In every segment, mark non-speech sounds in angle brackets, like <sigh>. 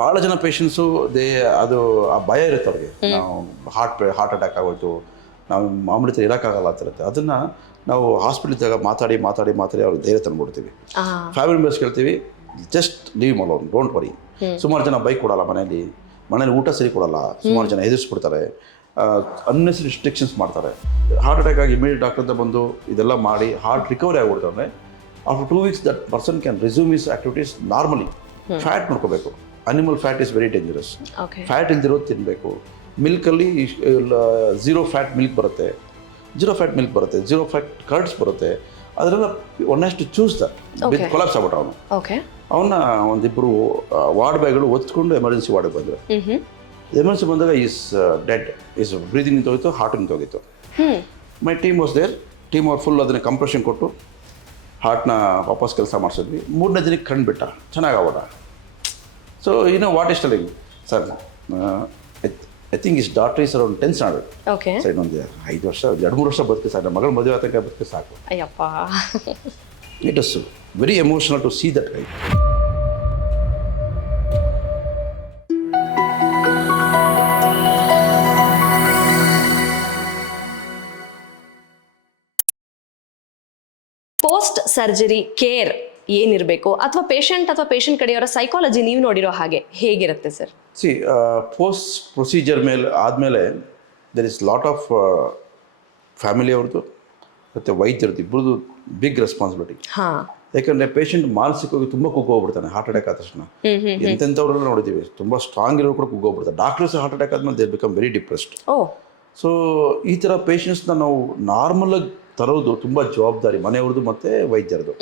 ಭಾಳ ಜನ patients they ಅದು ಆ ಭಯ ಇರುತ್ತೆ ಅವ್ರಿಗೆ. ನಾವು ಹಾರ್ಟ್ ಹಾರ್ಟ್ ಅಟ್ಯಾಕ್ ಆಗೋಯ್ತು ನಾವು ಮಾಮೂಲಿ ಥರ ಇರೋಕ್ಕಾಗಲ್ಲ ಅಂತ ಇರುತ್ತೆ. ಅದನ್ನು ನಾವು ಹಾಸ್ಪಿಟಲ್ ಮಾತಾಡಿ ಮಾತಾಡಿ ಮಾತಾಡಿ ಅವ್ರಿಗೆ ಧೈರ್ಯ ತಂದುಬಿಡ್ತೀವಿ. ಫ್ಯಾಮಿಲಿ ಮೆಂಬರ್ಸ್ ಕೇಳ್ತೀವಿ just leave me alone don't worry ಸುಮಾರು ಜನ ಬೈಕ್ ಕೊಡಲ್ಲ ಮನೆಯಲ್ಲಿ ಮನೇಲಿ ಊಟ ಸರಿ ಕೊಡಲ್ಲ ಸುಮಾರು ಜನ ಎದುರಿಸ್ಬಿಡ್ತಾರೆ ಅನ್ನೆಸರಿ ರಿಸ್ಟ್ರಿಕ್ಷನ್ಸ್ ಮಾಡ್ತಾರೆ. ಹಾರ್ಟ್ ಅಟ್ಯಾಕ್ ಆಗಿ ಇಮಿಡಿಯೇಟ್ ಡಾಕ್ಟರ್ ಅಂತ ಬಂದು ಇದೆಲ್ಲ ಮಾಡಿ ಹಾರ್ಟ್ ರಿಕವರಿ ಆಗಿಬಿಡ್ತಾರೆ after two weeks that person can resume his activities normally fat ನೋಡ್ಕೋಬೇಕು. Animal fat is very dangerous fat ಇಲ್ದಿರೋದು ತಿನ್ನಬೇಕು ಮಿಲ್ಕಲ್ಲಿ ಝೀರೋ ಫ್ಯಾಟ್ ಮಿಲ್ಕ್ ಬರುತ್ತೆ. ಜೀರೋ ಫ್ಯಾಟ್ ಮಿಲ್ಕ್ ಬರುತ್ತೆ. ಜೀರೋ ಫ್ಯಾಟ್ ಕರ್ಡ್ಸ್ ಬರುತ್ತೆ. ಅದರೆಲ್ಲ ಒಂದಷ್ಟು ಚೂಸ್ ಬಿದ್ದು ಕೊಲಾಪ್ಸ್ ಆಗ್ಬಿಟ್ಟ ಅವನು. ಅವನ್ನ ಒಂದಿಬ್ಬರು ವಾರ್ಡ್ ಬಾಯ್ಗಳು ಒತ್ಕೊಂಡು ಎಮರ್ಜೆನ್ಸಿ ವಾರ್ಡ್ಗೆ ಬಂದರು. ಎಮರ್ಜೆನ್ಸಿ ಬಂದಾಗ ಈಸ್ ಡೆಡ್ ಈಸ್ ಬ್ರೀದಿಂಗ್ ನಿಂತೋಗಿತ್ತು heart ನಿಂತೋಗಿತ್ತು my team was there team ಅವ್ರು ಫುಲ್ ಅದನ್ನ ಕಂಪ್ರೆಷನ್ ಕೊಟ್ಟು ಹಾರ್ಟ್ನ ವಾಪಸ್ ಕೆಲಸ ಮಾಡಿಸಿದ್ವಿ. ಮೂರನೇ ದಿನಕ್ಕೆ ಕಣ್ಣು ಸೊ ಇನ್ನೂ what is telling sir I think his doctor is around ten standard okay sir ಇನ್ನೊಂದು ಐದು ವರ್ಷ ಎರಡು ಮೂರು ವರ್ಷ ಬದುಕಿ ಸರ್ ನಮ್ಮ ಮಗಳ ಮದುವೆ ಆತಂಕ ಬದುಕಿ ಸಾಕು. Ayyappa. It is very emotional to see that guy post surgery care ಏನಿರಬೇಕು? ಅಥವಾ ಪೇಷಂಟ್ ಅಥವಾ ಪೇಷಂಟ್ ಕಡೆಯವರ ಸೈಕಾಲಜಿ ನೀವು ನೋಡಿರೋ ಹಾಗೆ ಹೇಗಿರುತ್ತೆ ಸರ್? ಸಿ ಪೋಸ್ಟ್ ಪ್ರೊಸೀಜರ್ ಮೇಲೆ ಆದಮೇಲೆ there is lot of family ಅವ್ರದ್ದು ಮತ್ತು ವೈದ್ಯರದ್ದು ಇಬ್ಬರದು ಬಿಗ್ ರೆಸ್ಪಾನ್ಸಿಬಿಲಿಟಿ ಹಾ. ಯಾಕಂದರೆ ಪೇಷಂಟ್ ಮಾನಸಿಕವಾಗಿ ತುಂಬ ಕುಗ್ಗೋಗ್ಬಿಡ್ತಾನೆ ಹಾರ್ಟ್ ಅಟ್ಯಾಕ್ ಆದ ತಕ್ಷಣ. ಎಂತೆಂಥವ್ರೆಲ್ಲ ನೋಡಿದ್ದೀವಿ ತುಂಬ ಸ್ಟ್ರಾಂಗ್ ಇರೋ ಕೂಡ ಕುಗ್ಗೋಗ್ಬಿಡ್ತಾರೆ. ಡಾಕ್ಟರ್ಸ್ ಹಾರ್ಟ್ ಅಟ್ಯಾಕ್ ಆದ್ಮೇಲೆ they become very depressed oh. So ಈ ಥರ ಪೇಷಂಟ್ಸ್ನ ನಾವು ನಾರ್ಮಲಾಗಿ ತರೋದು ತುಂಬ ಜವಾಬ್ದಾರಿ ಮನೆಯವ್ರದ್ದು ಮತ್ತೆ ವೈದ್ಯರದು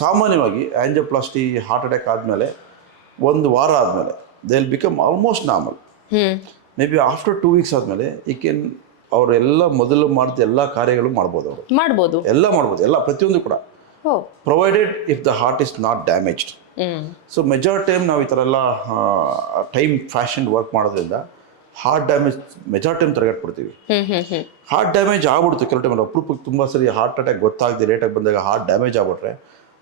ಸಾಮಾನ್ಯವಾಗಿ ಆಂಜಿಯೋಪ್ಲಾಸ್ಟಿ ಹಾರ್ಟ್ ಅಟ್ಯಾಕ್ ಆದಮೇಲೆ ಒಂದು ವಾರ ಆದಮೇಲೆ they will become almost normal maybe after two weeks ಆದಮೇಲೆ ಈ ಕೆನ್ ಅವರೆಲ್ಲ ಮೊದಲು ಮಾಡಿದ ಎಲ್ಲ ಕಾರ್ಯಗಳು ಮಾಡ್ಬೋದು ಅವರು. ಮಾಡ್ಬೋದು. ಎಲ್ಲ ಮಾಡ್ಬೋದು ಎಲ್ಲ ಪ್ರತಿಯೊಂದು ಕೂಡ. Provided if the heart is not damaged so major time ನಾವು ಈ ಥರ ಎಲ್ಲ ಟೈಮ್ ಫ್ಯಾಷನ್ ವರ್ಕ್ ಮಾಡೋದ್ರಿಂದ ಹಾರ್ಟ್ ಡ್ಯಾಮೇಜ್ ಮೆಜಾರಿಟಿ ಟೈಮ್ ತಡೆಗಟ್ಬಿಡ್ತೀವಿ. ಹಾರ್ಟ್ ಡ್ಯಾಮೇಜ್ ಆಗ್ಬಿಡ್ತು ಕೆಲವು ಟೈಮಲ್ಲಿ ಅಪರೂಪಕ್ಕೆ ತುಂಬ ಸರಿ ಹಾರ್ಟ್ ಅಟ್ಯಾಕ್ ಗೊತ್ತಾಗದೆ ಲೇಟಾಗಿ ಬಂದಾಗ ಹಾರ್ಟ್ ಡ್ಯಾಮೇಜ್ ಆಗ್ಬಿಟ್ರೆ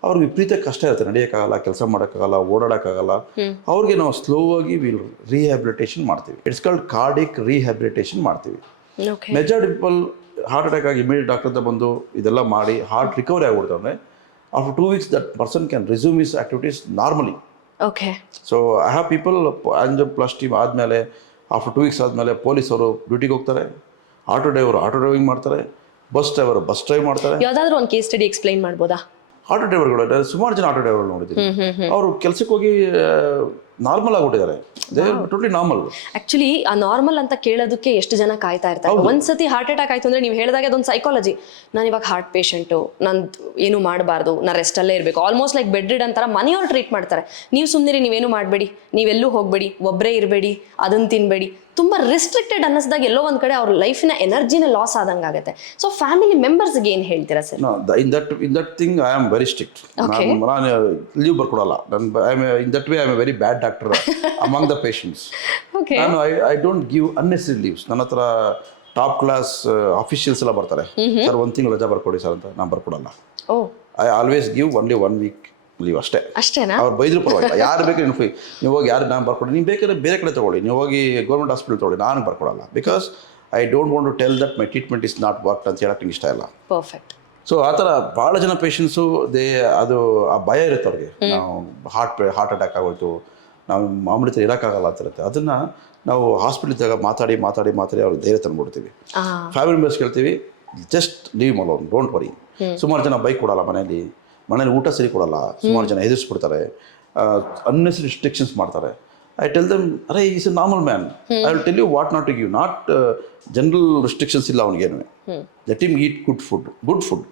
ಅವ್ರಿಗೆ ವಿಪರೀತ ಕಷ್ಟ ಇರುತ್ತೆ. ನಡೆಯೋಕ್ಕಾಗಲ್ಲ ಕೆಲಸ ಮಾಡೋಕ್ಕಾಗಲ್ಲ ಓಡಾಡೋಕ್ಕಾಗಲ್ಲ. ಅವ್ರಿಗೆ ನಾವು ಸ್ಲೋ ಆಗಿ ವಿಲ್ ರಿಹ್ಯಾಬಿಲಿಟೇಷನ್ ಮಾಡ್ತೀವಿ. ಇಟ್ಸ್ ಕಾಲ್ಡ್ ಕಾರ್ಡಿಕ್ ರಿಹ್ಯಾಬಿಲಿಟೇಷನ್ ಮಾಡ್ತೀವಿ. Majority major people heart attack ಆಗಿ ಇಮಿಡಿಯೇಟ್ ಡಾಕ್ಟರ್ ಬಂದು ಇದೆಲ್ಲ ಮಾಡಿ ಹಾರ್ಟ್ ರಿಕವರಿ ಆಗ್ಬಿಡ್ತಾರೆ after two weeks that person can resume is activities normally okay so I have people angioplasty ಆದಮೇಲೆ after two weeks ಆದಮೇಲೆ ಪೊಲೀಸವರು ಡ್ಯೂಟಿಗೆ ಹೋಗ್ತಾರೆ. ಆಟೋ ಡ್ರೈವರು ಆಟೋ ಡ್ರೈವಿಂಗ್ ಮಾಡ್ತಾರೆ. ಬಸ್ ಡ್ರೈವರು ಬಸ್ ಡ್ರೈವ್ ಮಾಡ್ತಾರೆ. ಯಾವ್ದಾದ್ರು ಒಂದು ಕೇಸ್ ಸ್ಟಡಿ ಎಕ್ಸ್ಪ್ಲೈನ್ ಮಾಡ್ಬೋದಾ? ಆಟೋ ಡ್ರೈವರ್ಗಳು ಸುಮಾರು ಜನ ಆಟೋ ಡ್ರೈವರ್ಗಳು ನೋಡಿದ್ದೀನಿ. ಅವರು ಕೆಲಸಕ್ಕೆ ಹೋಗಿ ನಾರ್ಮಲ್ ಆಗಿಬಿಟ್ಟಿದ್ದಾರೆ. ಟೋಟ್ಲಿ ನಾರ್ಮಲ್ ಆಕ್ಚುಲಿ ಆ ನಾರ್ಮಲ್ ಅಂತ ಕೇಳೋದಕ್ಕೆ ಎಷ್ಟು ಜನ ಕಾಯ್ತಾ ಇರ್ತಾರೆ? ಒಂದ್ಸತಿ ಹಾರ್ಟ್ ಅಟ್ಯಾಕ್ ಆಯ್ತು ಅಂದ್ರೆ ನೀವು ಹೇಳಿದಾಗ ಅದೊಂದು ಸೈಕಾಲಜಿ ನಾನು ಇವಾಗ ಹಾರ್ಟ್ ಪೇಷಂಟು ನಾನು ಏನು ಮಾಡಬಾರ್ದು ನಾನು ರೆಸ್ಟಲ್ಲೇ ಇರಬೇಕು. ಆಲ್ಮೋಸ್ಟ್ ಲೈಕ್ ಬೆಡ್ ರಿಡ್ ಅಂತಾರ ಮನೆಯವ್ರು ಟ್ರೀಟ್ ಮಾಡ್ತಾರೆ. ನೀವು ಸುಮ್ಮನೆ ನೀವೇನು ಮಾಡಬೇಡಿ ನೀವೆಲ್ಲೂ ಹೋಗಬೇಡಿ ಒಬ್ಬರೇ ಇರಬೇಡಿ ಅದನ್ನು ತಿನ್ಬೇಡಿ. ತುಂಬ ರಿಸ್ಟ್ರಿಕ್ಟೆಡ್ ಅನ್ನಿಸಿದಾಗ ಎಲ್ಲೋ ಒಂದ್ ಕಡೆ ಅವ್ರ ಲೈಫಿನ ಎನರ್ಜಿನ ಲಾಸ್ ಆದಂಗೆ ಆಗುತ್ತೆ. ಸೊ ಫ್ಯಾಮಿಲಿ ಮೆಂಬರ್ಸ್ಗೆ ಏನು ಹೇಳ್ತೀರಾ sir? In that in that thing I am very strict ನಾನು ಲೀವ್ ಬರ್ಕೊಡಲ್ಲ. <laughs> ನಾನು I in that way I am very bad doctor among the patients ನಾನು I I don't give unnecessary leaves ನನ್ನ ಹತ್ರ top class officials ಎಲ್ಲ ಬರ್ತಾರೆ. Sir ಒಂದು ತಿಂಗಳು ರಜಾ ಬರ್ಕೊಡಿ ಸರ್ ಅಂತ. ನಾನು ಬರ್ಕೊಡಲ್ಲ. I always give only one week leave ಅಷ್ಟೇ. ಅಷ್ಟೇನಾ? ಅವ್ರು ಬೈದ್ರು ಪರವಾಗಿಲ್ಲ. ಯಾರು ಬೇಕಾದ್ರೆ ನೀವು free. ನೀವು ಹೋಗಿ ಯಾರು ನಾನು ಬರ್ಕೊಡಿ ನೀವು ಬೇಕಾದ್ರೆ ಬೇರೆ ಕಡೆ ತೊಗೊಳ್ಳಿ. ನೀವು ಹೋಗಿ ಗೌರ್ಮೆಂಟ್ ಹಾಸ್ಪಿಟಲ್ ತೊಗೊಳ್ಳಿ. ನಾನು ಬರ್ಕೊಡಲ್ಲ. Because I don't want to tell that my treatment is not work ಅಂತ ಹೇಳಕ್ಕೆ ಇಷ್ಟ ಇಲ್ಲ. ಪರ್ಫೆಕ್ಟ್ ಸೊ ಆ ಥರ ಭಾಳ ಜನ ಪೇಷಂಟ್ಸು ದೇ ಅದು ಆ ಭಯ ಇರುತ್ತೆ ಅವ್ರಿಗೆ. ನಾವು ಹಾರ್ಟ್ ಹಾರ್ಟ್ ಅಟ್ಯಾಕ್ ಆಗೋಯ್ತು. ನಾವು ಮಾಮೂಲಿ ಥರ ಇರೋಕ್ಕಾಗಲ್ಲ ಅಂತ ಇರುತ್ತೆ. ಅದನ್ನು ನಾವು ಹಾಸ್ಪಿಟಲ್ ಮಾತಾಡಿ ಮಾತಾಡಿ ಮಾತಾಡಿ ಅವ್ರಿಗೆ ಧೈರ್ಯ ತಂದುಬಿಡ್ತೀವಿ. ಫ್ಯಾಮಿಲಿ ಮೆಂಬರ್ಸ್ ಕೇಳ್ತೀವಿ just leave me alone don't worry ಸುಮಾರು ಜನ ಬೈಕ್ ಕೊಡಲ್ಲ ಮನೇಲಿ ಮನೇಲಿ ಊಟ ಸರಿ ಕೊಡಲ್ಲ ಸುಮಾರು ಜನ ಎದುರಿಸ್ಬಿಡ್ತಾರೆ ಅನ್ನೆಸರಿ ರಿಸ್ಟ್ರಿಕ್ಷನ್ಸ್ ಮಾಡ್ತಾರೆ. I tell them are is a normal man I will tell you what not to give not general restrictions ಇಲ್ಲ ಅವ್ನಿಗೆ ಏನೇ that him eat good food good food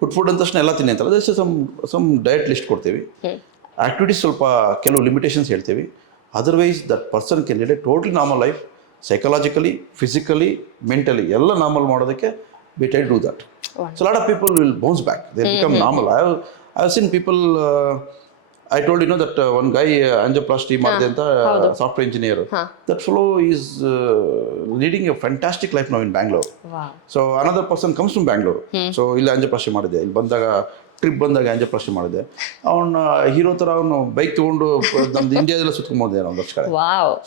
good food ಅಂದ ತಕ್ಷಣ ಎಲ್ಲ ತಿನ್ನಿ ಅಂತಾರೆ just some some diet list ಕೊಡ್ತೀವಿ. Activities ಸ್ವಲ್ಪ ಕೆಲವು ಲಿಮಿಟೇಷನ್ಸ್ ಹೇಳ್ತೀವಿ. Otherwise that person can lead a totally normal life psychologically physically mentally ಎಲ್ಲ ನಾರ್ಮಲ್ ಮಾಡೋದಕ್ಕೆ we try do that so lot of people will bounce back they become normal I I seen people I told you know that one guy angioplasty ಮಾಡಿದೆ ಅಂತ software engineer that fellow is leading a fantastic life ನಾವು in Bangalore so another person comes from Bangalore so ಇಲ್ಲಿ angioplasty ಮಾಡಿದೆ. ಇಲ್ಲಿ ಬಂದಾಗ trip ಬಂದಾಗ ಆಂಜೋಪ್ಲಾಸ್ಟಿ ಮಾಡಿದೆ. ಅವನ ಹೀರೋ ಥರ ಅವನು ಬೈಕ್ ತೊಗೊಂಡು ನಮ್ದು ಇಂಡಿಯಾದೆಲ್ಲ ಸುತ್ಕೊಂಡ್ಬಂದೆ ಒಂದು ವರ್ಷ ಕಡೆ.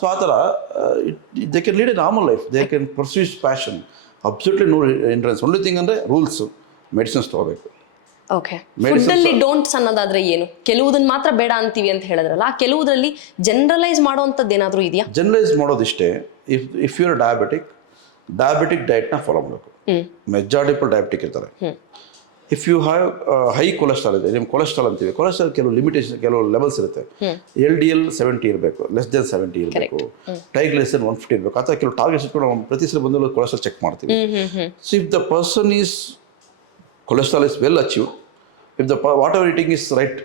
ಸೊ ಆ ಥರ they can lead a normal life they can pursues passion absolutely no hindrance only thing ಅಂದರೆ ರೂಲ್ಸು ಮೆಡಿಸಿನ್ಸ್ ತೊಗೋಬೇಕು. ಓಕೆ ಫುಡ್ ಅಲ್ಲಿ ಡೋಂಟ್ಸ್ ಅನ್ನೋದಾದ್ರೆ ಏನು? ಕೆಲವುದನ್ನ ಮಾತ್ರ ಬೇಡ ಅಂತೀವಿ ಅಂತ ಹೇಳಿದ್ರಲ್ಲ ಆ ಕೆಲವುದರಲ್ಲಿ ಜನರಲೈಸ್ ಮಾಡುವಂಥದ್ದು ಏನಾದರೂ ಇದೆಯಾ? Generalise ಮಾಡೋದಿಷ್ಟೇ. If if you're diabetic diabetic ಡಯಟ್ನ follow ಮಾಡಬೇಕು. ಮೆಜಾರಿಟಿ ಪೀಪಲ್ ಡಯಾಬಿಟಿಕ್ ಇರ್ತಾರೆ. If you have high cholesterol ಇದೆ ನಿಮ್ಮ ಕೊಲೆಸ್ಟ್ರಾಲ್ ಅಂತೀವಿ. ಕೊಲೆಸ್ಟ್ರಾಲ್ ಕೆಲವು ಲಿಮಿಟೇಷನ್ ಕೆಲವು ಲೆವೆಲ್ಸ್ ಇರುತ್ತೆ. ಎಲ್ ಡಿ ಎಲ್ ಸೆವೆಂಟಿ ಇರಬೇಕು ಲೆಸ್ ದೆನ್ ಸೆವೆಂಟಿ ಇರಬೇಕು. ಟ್ರೈಗ್ಲಿಸನ್ ಒನ್ ಫಿಫ್ಟಿ ಇರಬೇಕು. ಅಥವಾ ಕೆಲವು ಟಾರ್ಗೆಟ್ಸ್ ಇಟ್ಕೊಂಡು ನಾವು ಪ್ರತಿ ಸಲ ಬಂದು ಕೊಲೆಸ್ಟ್ರಾಲ್ ಚೆಕ್ ಮಾಡ್ತೀವಿ. So if the person is cholesterol is well achieve if the whatever eating is right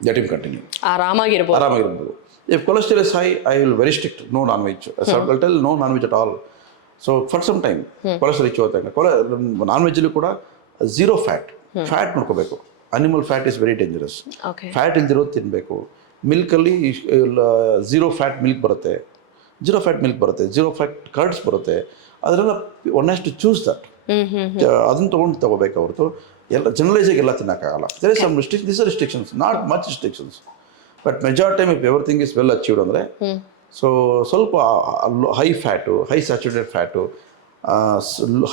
that I'm continue ಆರಾಮಾಗಿರ್ಬೋದು. ಆರಾಮಾಗಿರ್ಬೋದು. If cholesterol is high I will very strict no non veg tell no non veg at all so for some time cholesterol ಹೆಚ್ಚು ಹೋದಾಗ ಕೊಲೆ non ವೆಜ್ಜಲ್ಲಿ ಕೂಡ zero fat fat ನೋಡ್ಕೋಬೇಕು. Animal fat is very dangerous fat ಇಲ್ದಿರೋದು ತಿನ್ನಬೇಕು ಮಿಲ್ಕಲ್ಲಿ zero fat milk ಬರುತ್ತೆ. Zero fat milk ಬರುತ್ತೆ. ಝೀರೋ ಫ್ಯಾಟ್ ಕರ್ಡ್ಸ್ ಬರುತ್ತೆ. ಅದರೆಲ್ಲ ಒನ್ ಟು ಚೂಸ್ ದಟ್ ಅದನ್ನ ತೊಗೊಂಡು ತಗೋಬೇಕು ಹೊರತು. ಎಲ್ಲ ಜನರಲೈಸಾಗಿ ಎಲ್ಲ ತಿನ್ನೋಕ್ಕಾಗಲ್ಲ. There is some restrict this restrictions not much restrictions but major time if everything is well achieved ಅಂದರೆ ಸೊ ಸ್ವಲ್ಪ high fat high saturated fat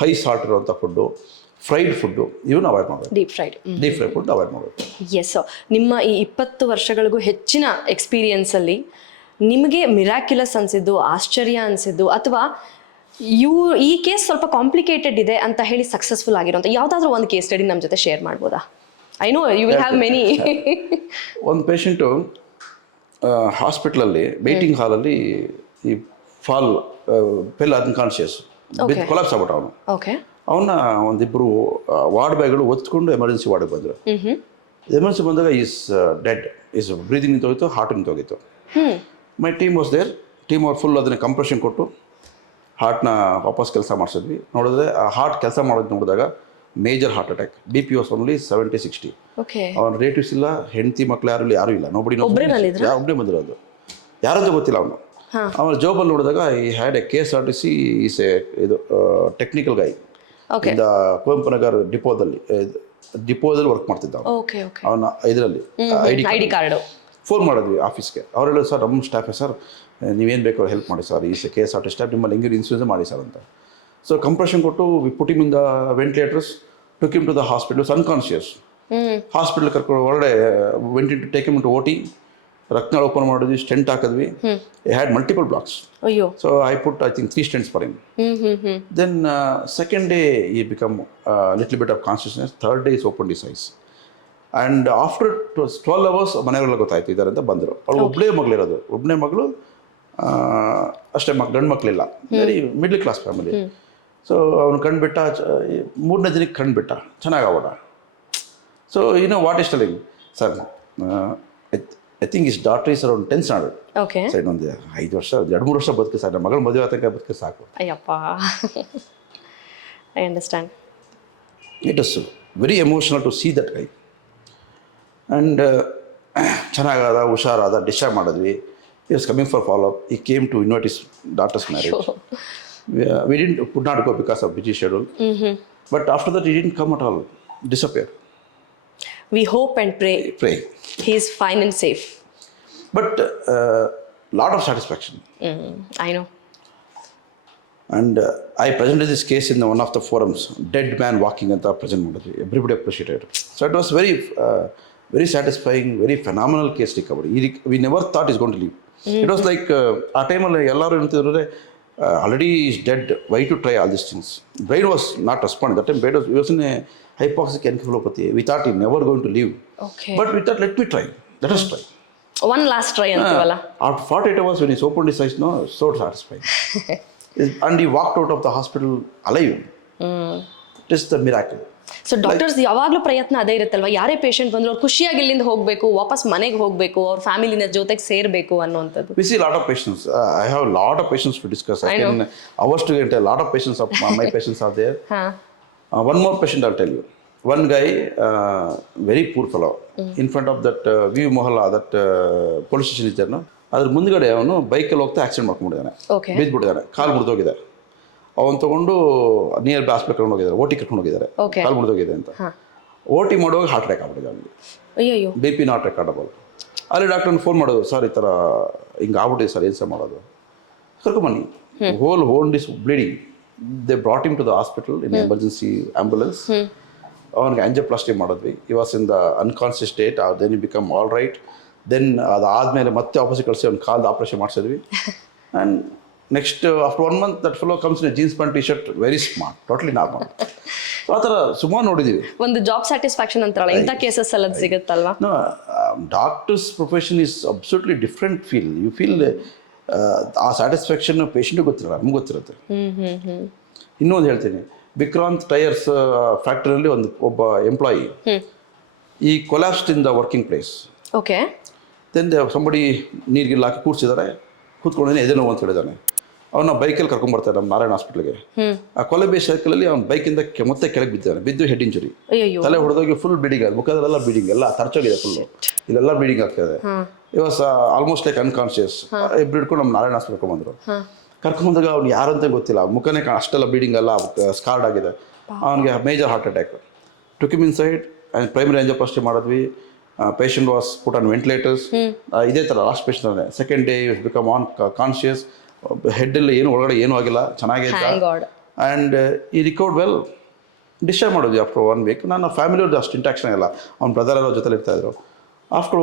high salt ಇರುವಂಥ ಫುಡ್ಡು ಫ್ರೈಡ್ ಫುಡ್ ಇವನ್ನ ಅವಾಯ್ಡ್ ಮಾಡಬೇಕು. Deep fried deep fry food avoid ಮಾಡಬೇಕು. Yes ನಿಮ್ಮ ಈ ಇಪ್ಪತ್ತು ವರ್ಷಗಳಿಗೂ ಹೆಚ್ಚಿನ ಎಕ್ಸ್ಪೀರಿಯನ್ಸಲ್ಲಿ ನಿಮಗೆ ಮಿರಾಕ್ಯುಲಸ್ ಅನ್ಸಿದ್ದು ಆಶ್ಚರ್ಯ ಅನ್ಸಿದ್ದು ಅಥವಾ ಇವು ಈ ಕೇಸ್ ಸ್ವಲ್ಪ ಕಾಂಪ್ಲಿಕೇಟೆಡ್ ಇದೆ ಅಂತ ಹೇಳಿ ಸಕ್ಸಸ್ಫುಲ್ ಆಗಿರೋಂಥ ಯಾವುದಾದ್ರೂ ಒಂದು ಕೇಸ್ ಸ್ಟಡಿ ನಮ್ಮ ಜೊತೆ ಶೇರ್ ಮಾಡ್ಬೋದಾ? I know you will have many ಒಂದು ಪೇಷಂಟು ಹಾಸ್ಪಿಟ್ಲಲ್ಲಿ ವೇಟಿಂಗ್ ಹಾಲಲ್ಲಿ ಈ ಫಾಲ್ ಫೆಲ್ ಅನ್ಕಾನ್ಶಿಯಸ್ ಕೊಲಾಪ್ಸ್ ಆಗ್ಬಿಟ್ಟು ಅವನು. ಓಕೆ ಅವನ್ನ ಒಂದಿಬ್ಬರು ವಾರ್ಡ್ ಬ್ಯಾಗ್ಗಳು ಒತ್ಕೊಂಡು ಎಮರ್ಜೆನ್ಸಿ ವಾರ್ಡ್ಗೆ ಬಂದರು. ಎಮರ್ಜೆನ್ಸಿ ಬಂದಾಗ ಈಸ್ ಡೆಡ್ ಈಸ್ ಬ್ರೀದಿಂಗ್ ನಿಂತೋಗಿತ್ತು heart ನಿಂತೋಗಿತ್ತು my team was there team ಅವ್ರು ಫುಲ್ ಅದನ್ನ ಕಂಪ್ರೆಷನ್ ಕೊಟ್ಟು ಹಾರ್ಟ್ನ ವಾಪಸ್ ಕೆಲಸ ಮಾಡಿಸಿದ್ವಿ. ನೋಡಿದ್ರೆ ಆ ಹಾರ್ಟ್ ಕೆಲಸ ಮಾಡೋದು ನೋಡಿದಾಗ major heart attack B P was only seventy sixty ಅವ್ನ ರೇಟಿವ್ಸ್ ರಿಲೇಟಿವ್ಸ್ ಇಲ್ಲ ಹೆಂಡತಿ ಮಕ್ಳು ಯಾರು ಇಲ್ಲ ಯಾರೂ ಇಲ್ಲ. ನೋಬಡಿ? ಒಬ್ಬನೇ ಬಂದಿರೋದು ಯಾರಂತ ಗೊತ್ತಿಲ್ಲ ಅವನು. ಅವನ ಜಾಬಲ್ಲಿ ನೋಡಿದಾಗ ಈ had a K S R T C is a ಇದು ಟೆಕ್ನಿಕಲ್ ಗೈ ಇಂದ ಕುವೆಂಪು ನಗರ್ ಡಿಪೋದಲ್ಲಿ ಡಿಪೋದಲ್ಲಿ ವರ್ಕ್ ಮಾಡ್ತಿದ್ದ ಅವನು. ಇದರಲ್ಲಿ ಐ ಡಿ ಕಾರ್ಡ್. ಫೋನ್ ಮಾಡಿದ್ವಿ ಆಫೀಸ್ಗೆ ಅವ್ರು ಹೇಳಿದ್ರು ಸರ್ ನಮ್ಮ ಸ್ಟಾಫೇ ಸರ್? ನೀವೇನು ಬೇಕೋ ಹೆಲ್ಪ್ ಮಾಡಿ ಸರ್. ಈ K S R T staff ನಿಮ್ಮಲ್ಲಿ ಹೆಂಗಿರೋ ಇನ್ಸೂರೆನ್ಸ್ ಮಾಡಿ ಸರ್ ಅಂತ. ಸೊ ಕಂಪ್ರೆಷನ್ ಕೊಟ್ಟು ವಿ ಪುಟಿಮ್ ಇಂದ the ventilators took him to the hospitals unconscious hospital ಕರ್ಕೊಂಡು ಒಳ್ಳೆ ವೆಂಟಿ to take him to OT T ರಕ್ತನಾಳ open ಮಾಡಿದ್ವಿ ಸ್ಟೆಂಟ್ ಹಾಕಿದ್ವಿ. ಹ್ಯಾಡ್ ಮಲ್ಟಿಪಲ್ ಬ್ಲಾಕ್ಸ್ ಅಯ್ಯೋ. So I put I think three stents for him hmm then second day he become little bit of constitution third day is opened eyes and after twelve hours ಮನೆಯವರೆಲ್ಲ ಗೊತ್ತಾಯ್ತು ಇದರಿಂದ ಅಂತ ಬಂದರು. ಅವಳು ಒಬ್ಬಳೇ ಮಗಳಿರೋದು. ಒಬ್ಬನೇ ಮಗಳು ಅಷ್ಟೇ ಮಕ್ ಗಂಡು ಮಕ್ಕಳಿಲ್ಲ very middle class family so ಅವನು ಕಂಡುಬಿಟ್ಟ ಮೂರನೇ ದಿನಕ್ಕೆ ಕಂಡುಬಿಟ್ಟ ಚೆನ್ನಾಗಿ ಆಗೋಣ so no what is telling sir I think his daughter is around ten standard okay sir ಇನ್ನೊಂದು ಐದು ವರ್ಷ ಎರಡು ಮೂರು ವರ್ಷ ಬದುಕಿ ಸರ್ ನನ್ನ ಮಗಳ ಮದುವೆ ಆತಂಕ ಬದುಕಿ ಸಾಕು. Ayyappa. I understand it is very emotional to see that guy and ಚೆನ್ನಾಗಾದ ಹುಷಾರಾದ ಡಿಸ್ಚಾರ್ಜ್ ಮಾಡಿದ್ವಿ. Was coming for follow up he came to invite his daughter's marriage we didn't could not go because of busy schedule but after that he didn't come at all disappear we hope and pray pray he is fine and safe but lot of satisfaction I know and I presented this case in one of the forums dead man walking ಅಂತ present ಮಾಡಿದ್ವಿ everybody appreciated so it was very very satisfying very phenomenal case recovery ಈ we never thought is gone to leave it was like ಆ ಟೈಮಲ್ಲಿ ಎಲ್ಲರೂ ಹೇಳ್ತಿದ್ರೆ Already is dead why to try all this things brain was not respond that time brain was was in a hypoxic encephalopathy we thought he never going to leave okay but we thought let me try let us try one last try ಅಂತೀವಲ್ಲ After 48 hours, when he's opened his eyes, no, so satisfied. <laughs> and he walked out of the hospital alive. It is the miracle. So doctors ಯಾವಾಗಲೂ ಪ್ರಯತ್ನ ಅದೇ ಇರುತ್ತಲ್ವಾ ಯಾರೇ patient ಬಂದ್ರು ಅವ್ರು ಖುಷಿಯಾಗಿ ಇಲ್ಲಿಂದ ಹೋಗಬೇಕು ವಾಪಸ್ ಮನೆಗೆ ಹೋಗಬೇಕು ಅವ್ರ ಫ್ಯಾಮಿಲಿನ ಜೊತೆಗೆ ಸೇರಬೇಕು ಅನ್ನೋಂಥದ್ದು we see lot lot of patients. Have I have patients lot of patients to discuss. I, get lot are there. ಹಾ Uh, one more patient I'll tell you. One guy, uh, very poor fellow, in front of that uh, View Mohalla, that uh, is there, no? ಅದ್ರ ಮುಂದ್ಗಡೆ ಅವನು ಬೈಕಲ್ಲಿ ಹೋಗ್ತಾ accident ಮಾಡ್ಕೊಂಡಿದ್ದಾನೆ ಬಿದ್ದುಬಿಟ್ಟಿದ್ದಾನೆ ಕಾಲು ಮುರಿದೋಗಿದೆ ಅವನು ತಗೊಂಡು near by hospital ಕರ್ಕೊಂಡು ಹೋಗಿದ್ದಾರೆ ಓಟಿ ಕರ್ಕೊಂಡು ಹೋಗಿದ್ದಾರೆ ಕಾಲ್ ಮುರಿದೋಗಿದೆ ಅಂತ. ಓಟಿ ಮಾಡುವಾಗ ಹಾರ್ಟ್ ಅಟ್ಯಾಕ್ ಆಗ್ಬಿಟ್ಟಿದೆ ಅವನಿಗೆ. ಬಿ ಪಿ ನಾಟ್ ರೆಕಾರ್ಡಬಲ್ ಅಲ್ಲಿ ಡಾಕ್ಟರ್ನ ಫೋನ್ ಮಾಡೋದು ಸರ್ ಈ ಥರ ಹಿಂಗೆ ಆಗ್ಬಿಟ್ಟಿದೆ ಸರ್ ಏನು ಸರ್ ಮಾಡೋದು? ಕರ್ಕೊಂಬನ್ನಿ. Whole whole is bleeding they brought him to the hospital in emergency ambulance ಅವನಿಗೆ ಆಂಜಿಯೋಪ್ಲಾಸ್ಟಿ ಮಾಡಿದ್ವಿ. He was was in the unconscious state then you become all right then ಅದಾದಮೇಲೆ ಮತ್ತೆ ಆಪೋಸಿಟ್ ಕಳಿಸಿ ಅವ್ನ ಕಾಲ್ದು operation ಮಾಡಿಸಿದ್ವಿ. And next after one month that fellow comes in jeans pant T shirt very smart totally normal ಆ ಥರ ಸುಮಾರು ನೋಡಿದ್ದೀವಿ ಒಂದು ಜಾಬ್ ಸ್ಯಾಟಿಸ್ಫ್ಯಾಕ್ಷನ್ ಅಂತಾರಲ್ಲ ಇಂಥ ಕೇಸಸ್ ಎಲ್ಲ ಸಿಗುತ್ತಲ್ವಾ? Doctors profession is profession different feel you feel ಆ ಸ್ಯಾಟಿಸ್ಫ್ಯಾಕ್ಷನ್ ಪೇಷಂಟ್ಗೆ ಗೊತ್ತಿರಲ್ಲ ನಮ್ಗೆ ಗೊತ್ತಿರುತ್ತೆ. ಇನ್ನೊಂದು ಹೇಳ್ತೀನಿ. ವಿಕ್ರಾಂತ್ ಟೈರ್ಸ್ ಫ್ಯಾಕ್ಟ್ರಿಯಲ್ಲಿ ಒಂದು ಒಬ್ಬ employee he collapsed in the working place okay then somebody ನೀರಿಗೆಲ್ಲ ಹಾಕಿ ಕೂರಿಸಿದ್ದಾರೆ ಕೂತ್ಕೊಂಡಿದ್ದೀನಿ ಎದೆ ನೋವು ಅಂತ ಹೇಳಿದ್ದಾನೆ ಅವನ್ನ ಬೈಕಲ್ಲಿ ಕರ್ಕೊಂಡ್ಬರ್ತಾರೆ ನಮ್ಮ ನಾರಾಯಣ ಹಾಸ್ಪಿಟ್ಲಿಗೆ ಆ ಕೊಲಂಬಿಯ ಸರ್ಕಲ್ ಅಲ್ಲಿ ಅವ್ನ ಬೈಕಿಂದ ಮತ್ತೆ ಕೆಳಗೆ ಬಿದ್ದಾನೆ ಬಿದ್ದು ಹೆಡ್ ಇಂಜುರಿ ತಲೆ ಹೊಡೆದೋಗಿ ಫುಲ್ ಬ್ಲೀಡಿಂಗ್ ಆಗಿದೆ ಮುಖದಲ್ಲೆಲ್ಲ ಬ್ಲೀಡಿಂಗ್ ಎಲ್ಲ ತರ್ಚೋಗಿದೆ ಫುಲ್ ಇಲ್ಲೆಲ್ಲ ಬ್ಲೀಡಿಂಗ್ ಆಗ್ತದೆ. ಇವಾಗ ಆಲ್ಮೋಸ್ಟ್ ಲೈಕ್ ಅನ್ಕಾನ್ಶಿಯಸ್ ಇಬ್ರು ಹಿಡ್ಕೊಂಡು ನಮ್ಮ ನಾರಾಯಣ ಹಾಸ್ಪಿಟಲ್ ಕರ್ಕೊಂಡ್ಬಂದ್ರು ಕರ್ಕೊಂಬಂದಾಗ ಅವ್ನು ಯಾರು ಅಂತ ಗೊತ್ತಿಲ್ಲ ಮುಖನೇ ಅಷ್ಟೆಲ್ಲ ಬ್ಲೀಡಿಂಗ್ ಎಲ್ಲ ಸ್ಕಾರ್ಡ್ ಆಗಿದೆ. ಅವನಿಗೆ major heart attack took him inside and primary angioplasty ಮಾಡಿದ್ವಿ. Patient was put on ventilators ಇದೇ ಥರ last patient second day become unconscious ಹೆಡ್ಡಲ್ಲಿ ಏನು ಒಳಗಡೆ ಏನೂ ಆಗಿಲ್ಲ ಚೆನ್ನಾಗೇ and he recovered well discharge ಮಾಡಿದ್ವಿ ಆಫ್ಟರ್ ಒನ್ ವೀಕ್ ನನ್ನ ಫ್ಯಾಮಿಲಿಯವ್ರದ್ದು ಅಷ್ಟು ಇಂಟ್ಯಾಕ್ಷನ್ ಇಲ್ಲ ಅವ್ನ ಬ್ರದರ್ ಎಲ್ಲ ಜೊತೆಲಿ ಇರ್ತಾಯಿದ್ರು ಆಫ್ಟರ್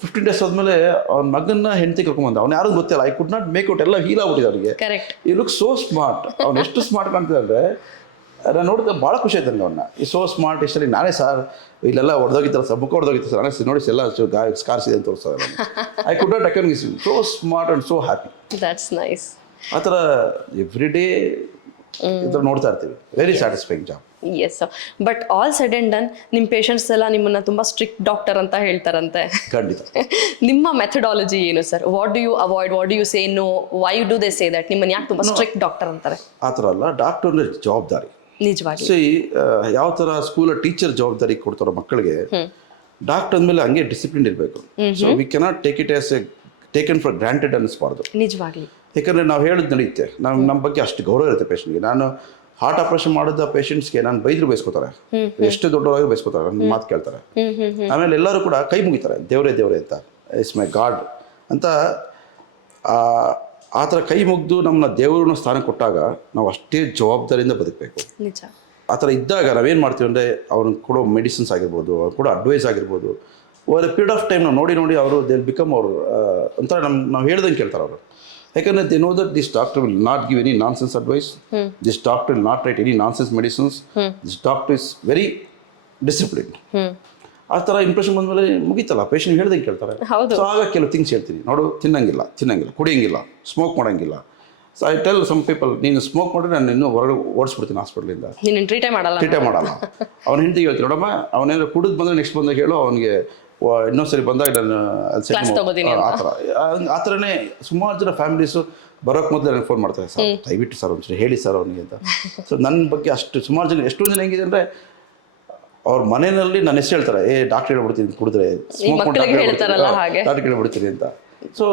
ಫಿಫ್ಟೀನ್ ಡೇಸ್ ಆದಮೇಲೆ ಅವ್ನ ಮಗನ ಹೆಂಡತಿ ಕರ್ಕೊಂಬಂದ ಅವ್ನು ಯಾರು ಗೊತ್ತಿಲ್ಲ. I could not make out ಎಲ್ಲ ಹೀಲ್ ಆಗ್ಬಿಟ್ಟಿದೆ ಅವರಿಗೆ ಕರೆಕ್ಟ್ ಈ ಲುಕ್ ಸೋ ಸ್ಮಾರ್ಟ್ ಅವ್ನು ಎಷ್ಟು ಸ್ಮಾರ್ಟ್ ಕಾಣ್ತಿದೆ ಅಂದರೆ ನಾನು ನೋಡಿದ್ರೆ ಭಾಳ ಖುಷಿ ಆಯ್ತು ಅವನ್ನ ಈ ಸೋ ಸ್ಮಾರ್ಟ್ ಇಷ್ಟಲ್ಲಿ ನಾನೇ ಸರ್ ಇಲ್ಲೆಲ್ಲ ಹೊಡೆದೋಗಿತ್ತಲ್ಲ ಸರ್ ಮುಖ ಹೊಡೆದೋಗಿತ್ತು ಸರ್ ನಾನೇ ನೋಡಿ ಎಲ್ಲ ಸ್ಕಾರ್ಸ್ ಇದೆ ಅಂತ ತೋರಿಸ್ತಾರೆ I could not again so smart and so happy that's nice ಆ ಥರ ಎವ್ರಿ ಡೇ ಈ ಥರ ನೋಡ್ತಾ ಇರ್ತೀವಿ. Very satisfying job yes but all said and done ನಿಮ್ಮ ಪೇಷಂಟ್ಸ್ ಎಲ್ಲ ನಿಮ್ಮನ್ನ ತುಂಬಾ ಸ್ಟ್ರಿಕ್ಟ್ ಡಾಕ್ಟರ್ ಅಂತ ಹೇಳ್ತಾರಂತೆ. ಖಂಡಿತ. <laughs> ನಿಮ್ಮ ಮೆಥಡಾಲಜಿ ಏನು sir what do you avoid what do you say no why do they say that ನಿಮ್ಮನ್ನ ಯಾಕೆ ತುಂಬಾ ಸ್ಟ್ರಿಕ್ಟ್ ಡಾಕ್ಟರ್ ಅಂತಾರೆ? ಆ ಥರ ಅಲ್ಲ ಡಾಕ್ಟರ್ ಅಂದರೆ ಜವಾಬ್ದಾರಿ. ನಿಜವಾಗಿ. ಸಿ ಯಾವ ತರ ಸ್ಕೂಲ್ ಟೀಚರ್ ಜವಾಬ್ದಾರಿ ಕೊಡ್ತಾರೋ ಮಕ್ಕಳಿಗೆ ಡಾಕ್ಟರ್ ಅಂದ್ಮೇಲೆ ಹಂಗೆ ಡಿಸಿಪ್ಲಿನ್ ಇರಬೇಕು. So we cannot take it as a taken for granted ಅನ್ನಿಸ್ಬಾರ್ದು. ನಿಜವಾಗ್ಲಿ. ಯಾಕಂದ್ರೆ ನಾವು ಹೇಳೋದು ನಡೆಯುತ್ತೆ ನಾವು ನಮ್ಮ ಬಗ್ಗೆ ಅಷ್ಟು ಗೌರವ ಇರುತ್ತೆ ಪೇಷಂಟ್ಗೆ ನಾನು ಹಾರ್ಟ್ ಆಪರೇಷನ್ ಮಾಡಿದ ಪೇಷಂಟ್ಸ್ಗೆ ನಾನು ಬೈದ್ರು ಬೈಸ್ಕೊತಾರೆ. ಎಷ್ಟು ದೊಡ್ಡವರಾಗಿ ಬೈಸ್ಕೊತಾರೆ ನನ್ನ ಮಾತು ಕೇಳ್ತಾರೆ. ಆಮೇಲೆ ಎಲ್ಲರೂ ಕೂಡ ಕೈ ಮುಗಿತಾರೆ. ದೇವರೇ ದೇವರೇ ಅಂತ. ಇಟ್ಸ್ ಮೈ ಗಾಡ್ ಅಂತ ಆ ಥರ ಕೈ ಮುಗಿದು ನಮ್ಮ ದೇವರನ್ನ ಸ್ಥಾನ ಕೊಟ್ಟಾಗ ನಾವು ಅಷ್ಟೇ ಜವಾಬ್ದಾರಿಯಿಂದ ಬದುಕಬೇಕು. ನಿಜ. ಆ ಥರ ಇದ್ದಾಗ ನಾವೇನು ಮಾಡ್ತೀವಿ ಅಂದರೆ ಅವ್ರನ್ನ ಕೊಡೋ ಮೆಡಿಸಿನ್ಸ್ ಆಗಿರ್ಬೋದು ಅವ್ರು ಕೊಡೋ ಅಡ್ವೈಸ್ ಆಗಿರ್ಬೋದು ಓವರ್ ಪೀರಿಯಡ್ ಆಫ್ ಟೈಮ್ ನಾವು ನೋಡಿ ನೋಡಿ ಅವರು ದೇ ಬಿಕಮ್ ಅವರು ಒಂಥರ ನಮ್ಮ ನಾವು ಹೇಳ್ದಂಗೆ ಕೇಳ್ತಾರೆ ಅವರು. ಯಾಕಂದರೆ they know that this doctor will not give any nonsense advice this doctor will not write any nonsense medicines this doctor is very discipline ಆ ಥರ ಇಂಪ್ರೆಷನ್ ಬಂದಮೇಲೆ ಮುಗೀತಲ್ಲ? ಪೇಷಂಟ್ ಹೇಳ್ದಂಗೆ ಕೇಳ್ತಾರೆ. ಸೊ ಆಗ ಕೆಲವು ಥಿಂಗ್ಸ್ ಹೇಳ್ತೀನಿ. ನೋಡು ತಿನ್ನಂಗಿಲ್ಲ ತಿನ್ನಂಗಿಲ್ಲ ಕುಡಿಯಂಗಿಲ್ಲ ಸ್ಮೋಕ್ ಮಾಡಂಗಿಲ್ಲ. So I tell some people ನೀನು ಸ್ಮೋಕ್ ಮಾಡಿದ್ರೆ ನಾನು ಇನ್ನೂ ಹೊರಗೆ ಓಡಿಸ್ಬಿಡ್ತೀನಿ ಹಾಸ್ಪಿಟ್ಲಿಂದ ನೀನು ಟ್ರೀಟೇ ಮಾಡಲ್ಲ ಟ್ರೀಟೇ ಮಾಡಲ್ಲ. ಅವ್ನು ಹಿಂದೆ ಹೇಳ್ತೀನಿ ನೋಡಮ್ಮ ಅವನೇನು ಕುಡಿದು ಬಂದರೆ ನೆಕ್ಸ್ಟ್ ಬಂದಾಗ ಹೇಳು ಅವನಿಗೆ ಇನ್ನೊಂದ್ಸರಿ ಬಂದಾಗ ನಾನು ಆ ಥರ. ಆ- ಆ ಥರನೇ ಸುಮಾರು ಜನ ಫ್ಯಾಮಿಲೀಸು ಬರೋಕ್ಕೆ ಮೊದಲು ನನಗೆ ಫೋನ್ ಮಾಡ್ತಾರೆ ಸರ್ ದಯವಿಟ್ಟು ಸರ್ ಒಂದ್ಸರಿ ಹೇಳಿ ಸರ್ ಅವನಿಗೆ ಅಂತ. ಸೊ ನನ್ನ ಬಗ್ಗೆ ಅಷ್ಟು ಸುಮಾರು ಜನ ಎಷ್ಟೊಂದು ಜನ ಹೆಂಗಿದೆ ಅಂದರೆ ಅವ್ರ ಮನೆಯಲ್ಲಿ ನನ್ನ ಹೆಸರು ಹೇಳ್ತಾರೆ ಏ ಡಾಕ್ಟರ್ ಹೇಳ್ಬಿಡ್ತೀನಿ ಕುಡಿದ್ರೆ. ಡಾಕ್ಟರ್ ಹೇಳ್ಬಿಡ್ತೀನಿ. ಅಂತ. So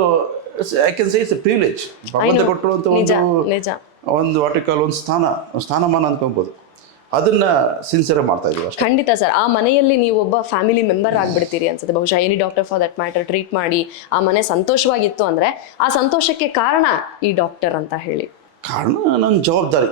I can say it's privilege ಭಗವಂತ ಕೊಟ್ಟಿರುವಂಥ ಒಂದು ಒಂದು ವಾಟಿಕಲ್ ಒಂದು ಸ್ಥಾನ ಸ್ಥಾನಮಾನ ಅನ್ಕೊಬೋದು. ಅದನ್ನ ಸಿನ್ಸಿಯರ್ ಮಾಡ್ತಾ ಇದೀವಿ ಖಂಡಿತ ಸರ್. ಆ ಮನೆಯಲ್ಲಿ ನೀವು ಒಬ್ಬ ಫ್ಯಾಮಿಲಿ ಮೆಂಬರ್ ಆಗ್ಬಿಡ್ತೀರಿ ಅನ್ಸುತ್ತೆ. ಬಹುಶಃ any doctor for that matter treat ಮಾಡಿ ಆ ಮನೆ ಸಂತೋಷವಾಗಿತ್ತು ಅಂದ್ರೆ ಆ ಸಂತೋಷಕ್ಕೆ ಕಾರಣ ಈ ಡಾಕ್ಟರ್ ಅಂತ ಹೇಳಿ. ಕಾರಣ ನನ್ನ ಜವಾಬ್ದಾರಿ.